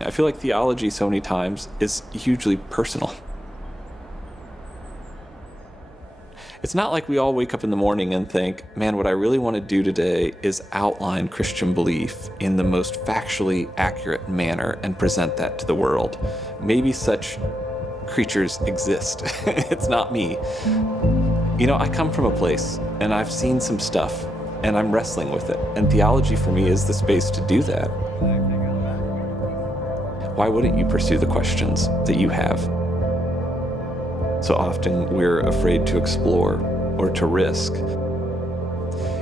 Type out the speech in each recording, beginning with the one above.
I feel like theology so many times is hugely personal. It's not like we all wake up in the morning and think, man, what I really want to do today is outline Christian belief in the most factually accurate manner and present that to the world. Maybe such creatures exist. It's not me. I come from a place and I've seen some stuff and I'm wrestling with it. And theology for me is the space to do that. Why wouldn't you pursue the questions that you have? So often we're afraid to explore or to risk.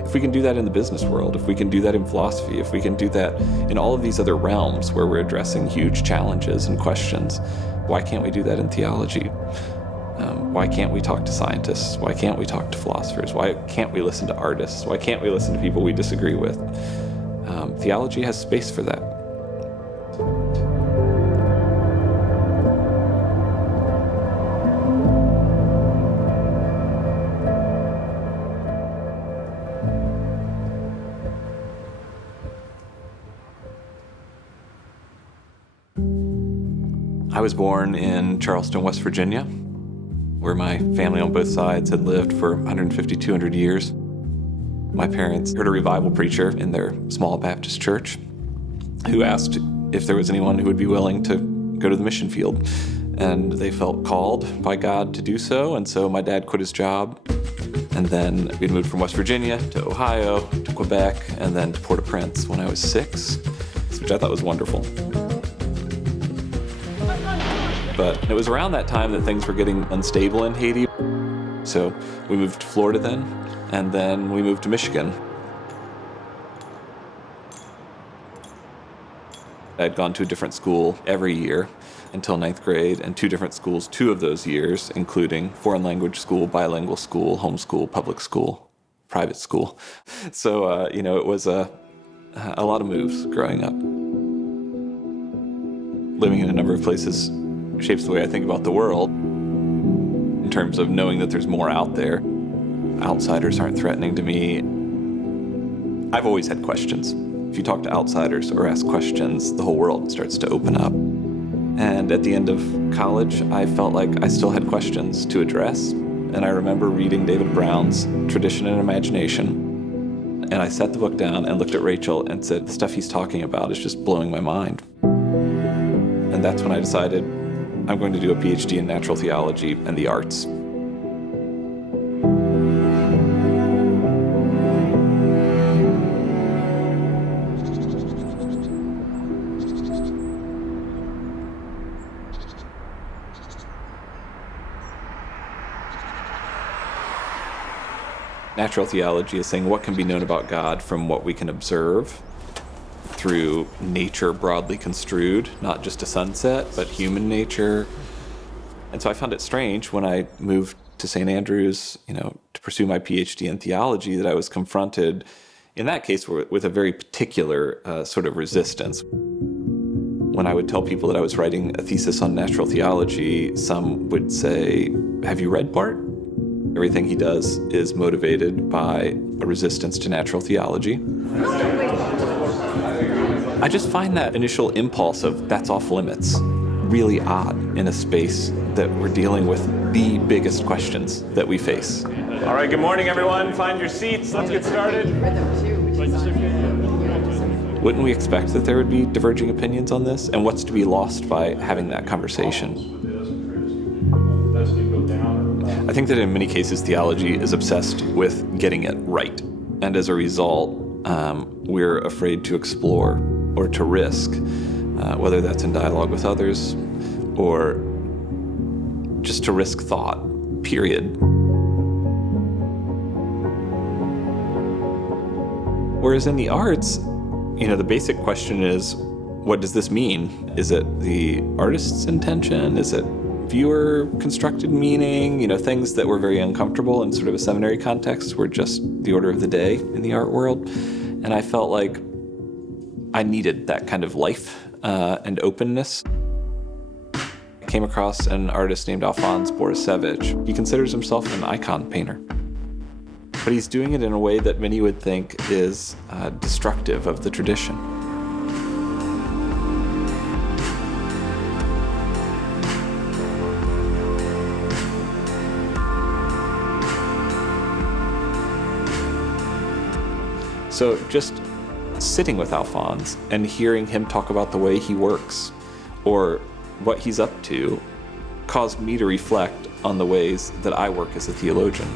If we can do that in the business world, if we can do that in philosophy, if we can do that in all of these other realms where we're addressing huge challenges and questions, why can't we do that in theology? Why can't we talk to scientists? Why can't we talk to philosophers? Why can't we listen to artists? Why can't we listen to people we disagree with? Theology has space for that. I was born in Charleston, West Virginia, where my family on both sides had lived for 150, 200 years. My parents heard a revival preacher in their small Baptist church who asked if there was anyone who would be willing to go to the mission field. And they felt called by God to do so, and so my dad quit his job. And then we'd moved from West Virginia to Ohio, to Quebec, and then to Port-au-Prince when I was 6, which I thought was wonderful. But it was around that time that things were getting unstable in Haiti. So we moved to Florida then, and then we moved to Michigan. I'd gone to a different school every year until 9th grade, and 2 different schools 2 of those years, including foreign language school, bilingual school, homeschool, public school, private school. So, it was a lot of moves growing up. Living in a number of places shapes the way I think about the world in terms of knowing that there's more out there. Outsiders aren't threatening to me. I've always had questions. If you talk to outsiders or ask questions, the whole world starts to open up. And at the end of college, I felt like I still had questions to address. And I remember reading David Brown's Tradition and Imagination. And I set the book down and looked at Rachel and said, the stuff he's talking about is just blowing my mind. And that's when I decided I'm going to do a PhD in natural theology and the arts. Natural theology is saying what can be known about God from what we can observe through nature broadly construed, not just a sunset, but human nature. And so I found it strange when I moved to St. Andrews, to pursue my PhD in theology, that I was confronted, in that case, with a very particular sort of resistance. When I would tell people that I was writing a thesis on natural theology, some would say, have you read Barth? Everything he does is motivated by a resistance to natural theology. I just find that initial impulse of that's off limits really odd in a space that we're dealing with the biggest questions that we face. All right, good morning, everyone. Find your seats. Let's get started. Wouldn't we expect that there would be diverging opinions on this? And what's to be lost by having that conversation? I think that in many cases, theology is obsessed with getting it right. And as a result, we're afraid to explore or to risk, whether that's in dialogue with others or just to risk thought, period. Whereas in the arts, the basic question is, what does this mean? Is it the artist's intention? Is it viewer constructed meaning? Things that were very uncomfortable in sort of a seminary context were just the order of the day in the art world. And I felt like I needed that kind of life and openness. I came across an artist named Alphonse Borisevich. He considers himself an icon painter. But he's doing it in a way that many would think is destructive of the tradition. So just sitting with Alphonse and hearing him talk about the way he works or what he's up to caused me to reflect on the ways that I work as a theologian.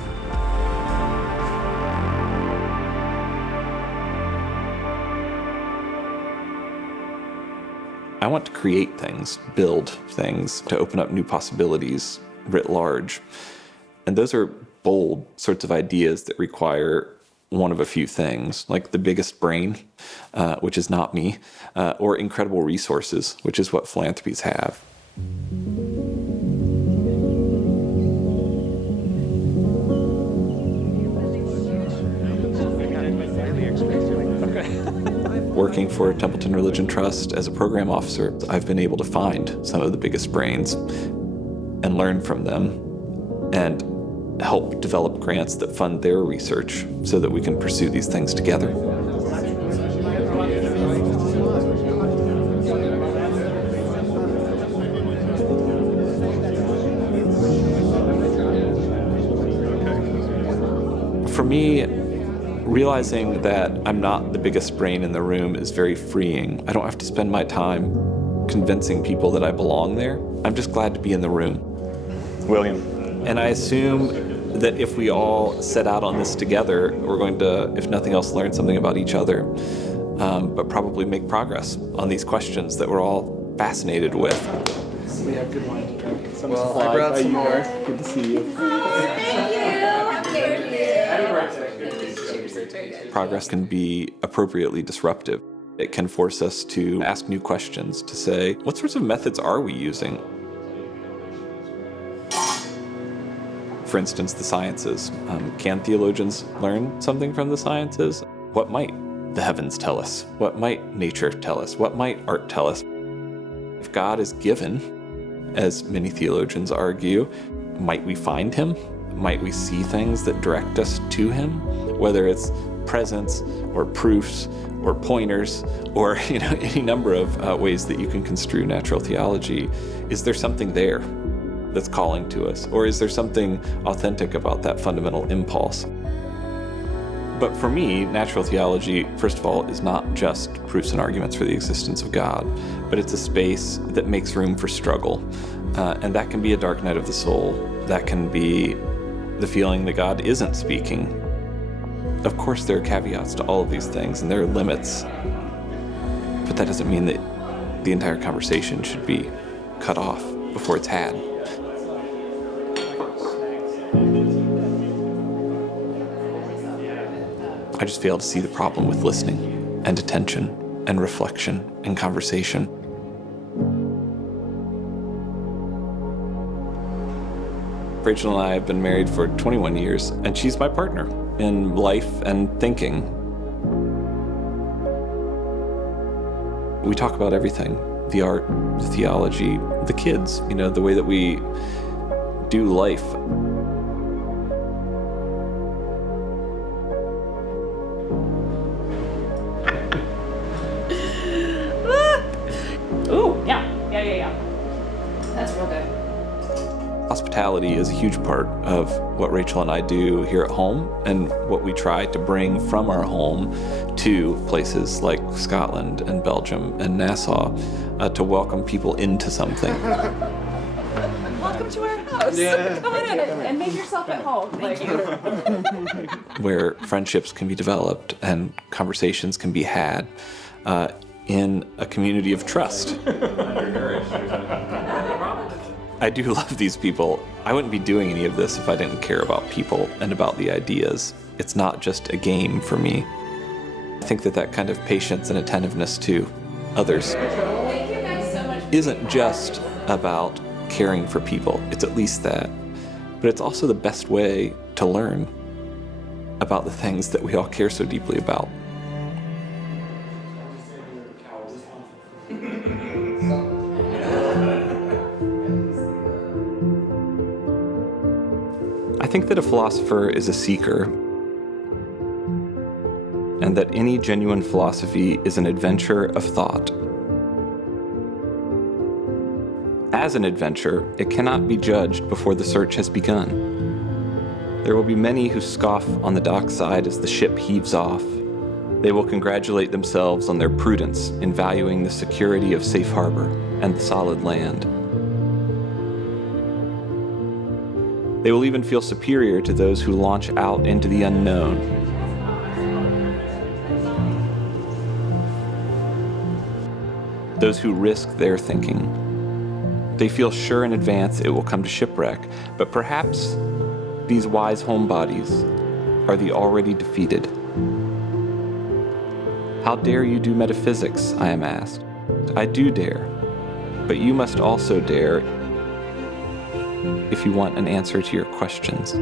I want to create things, build things, to open up new possibilities writ large. And those are bold sorts of ideas that require one of a few things, like the biggest brain, which is not me, or incredible resources, which is what philanthropies have. Working for Templeton Religion Trust as a program officer, I've been able to find some of the biggest brains and learn from them and help develop grants that fund their research so that we can pursue these things together. For me, realizing that I'm not the biggest brain in the room is very freeing. I don't have to spend my time convincing people that I belong there. I'm just glad to be in the room. William. And I assume that if we all set out on this together, we're going to, if nothing else, learn something about each other, but probably make progress on these questions that we're all fascinated with. We have good wine to drink. Well, I brought some more. Good to see you. Progress can be appropriately disruptive. It can force us to ask new questions, to say, what sorts of methods are we using? For instance, the sciences. Can theologians learn something from the sciences? What might the heavens tell us? What might nature tell us? What might art tell us? If God is given, as many theologians argue, might we find him? Might we see things that direct us to him? Whether it's presence or proofs or pointers or any number of ways that you can construe natural theology. Is there something there that's calling to us? Or is there something authentic about that fundamental impulse? But for me, natural theology, first of all, is not just proofs and arguments for the existence of God, but it's a space that makes room for struggle. And that can be a dark night of the soul. That can be the feeling that God isn't speaking. Of course, there are caveats to all of these things, and there are limits. But that doesn't mean that the entire conversation should be cut off before it's had. I just fail to see the problem with listening and attention and reflection and conversation. Rachel and I have been married for 21 years, and she's my partner in life and thinking. We talk about everything: the art, the theology, the kids, the way that we do life. Ooh, yeah. That's real good. Hospitality is a huge part of what Rachel and I do here at home, and what we try to bring from our home to places like Scotland and Belgium and Nassau to welcome people into something. Welcome to our house. Yeah. Come on in and make yourself at home. Thank you. Where friendships can be developed and conversations can be had in a community of trust. I do love these people. I wouldn't be doing any of this if I didn't care about people and about the ideas. It's not just a game for me. I think that kind of patience and attentiveness to others isn't just about caring for people. It's at least that. But it's also the best way to learn about the things that we all care so deeply about. I think that a philosopher is a seeker, and that any genuine philosophy is an adventure of thought. As an adventure, it cannot be judged before the search has begun. There will be many who scoff on the dockside as the ship heaves off, They will congratulate themselves on their prudence in valuing the security of safe harbor and the solid land. They will even feel superior to those who launch out into the unknown. Those who risk their thinking. They feel sure in advance it will come to shipwreck, but perhaps these wise homebodies are the already defeated. How dare you do metaphysics, I am asked. I do dare, but you must also dare if you want an answer to your questions.